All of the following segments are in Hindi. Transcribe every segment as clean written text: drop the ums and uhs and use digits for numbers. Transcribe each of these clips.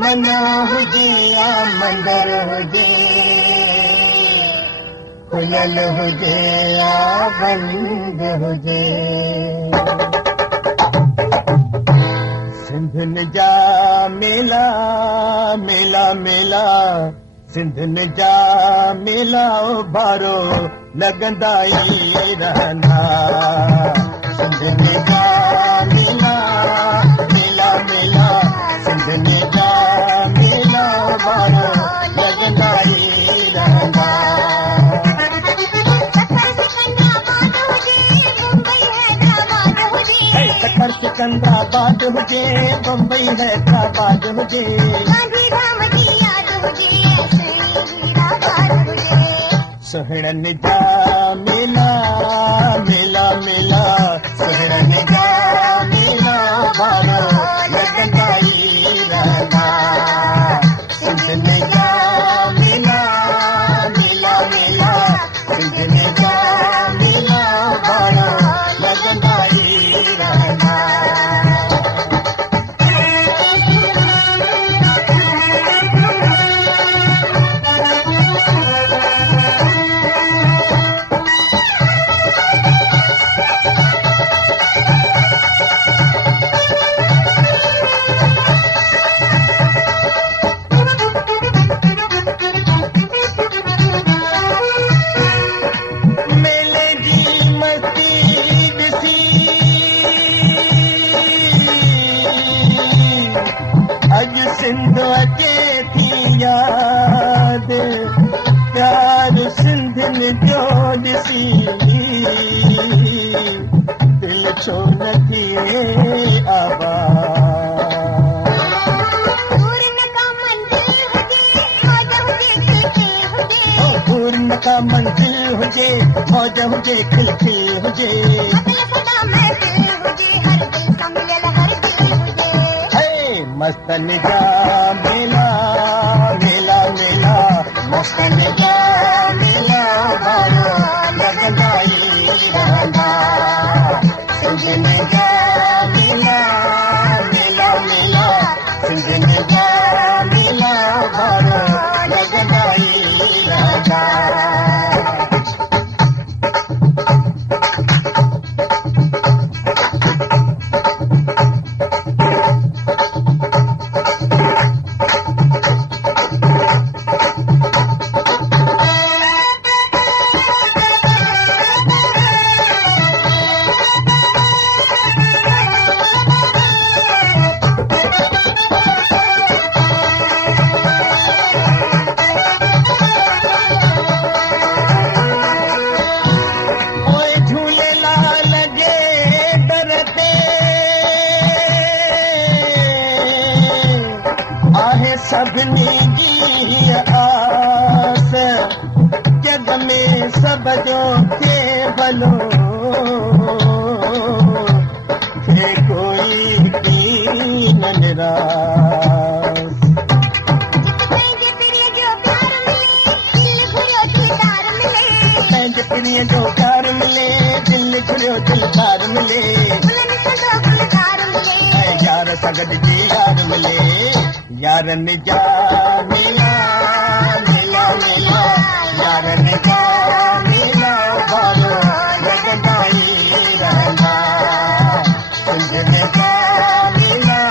मना हुजे या मंदर हुजे, खुलल हुजे या बंद हुजे। सिंधन जा मेला मेला मेला, सिंधन जा मेला भारो लगंदा ई रहंदा। सिंधन जा मेला मेला मेला, सिंधन जा मेला भारो लगंदा ई रहंदा। सकर सिकंदराबाद हुजे, बम्बई हैदराबाद हुजे, सुहिणन जा मेला मेला मेला, सुहिणन जा मेला भारो लगंदा ई रहंदा। सिंधन जा मेला मेला मेला, सिंधन जा मेला भारो लगंदा ई रहंदा। सिंध अचे थी याद, प्यार सिंधन जो ॾिसी, दिल छो न थिए आबाद। पूर्ण का मंजिल हुजे, मौज हुजे खिलखिल हुजे, मस्तन जा मेला मेला मेला, मस्तन जा मेला भारो लगंदा ई रहंदा। सिंधन जा मेला मेला मेला, सिंधन जा मेला भारो लगंदा ई रहंदा। सभिनी जी आस, जग में सब जो थे भलो, थे कोई की न निराश। पंहिंजे प्रिय जो प्यार मिले, दिल घुरियो दिलदार मिले, यार सगद जी यार मिले। यारन जा मेला मेला मेला, यारन जा मेला भारो लगंदा ई रहंदा। सिंधन जा मेला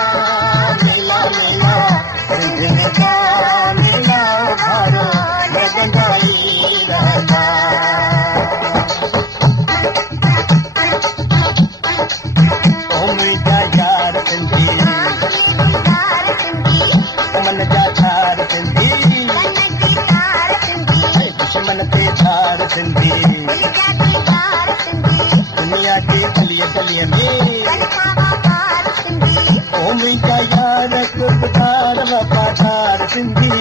मेला मेला, सिंधन जा मेला भारो लगंदा ई रहंदा। ओ मुंहिंजा यार सिंधी, मन जा छार सिंधी, दुश्मन ते छार सिंधी, दुनिया के गलिय गलिय में ओ मुंहिंजा यार कुझु वफ़ादार सिंधी।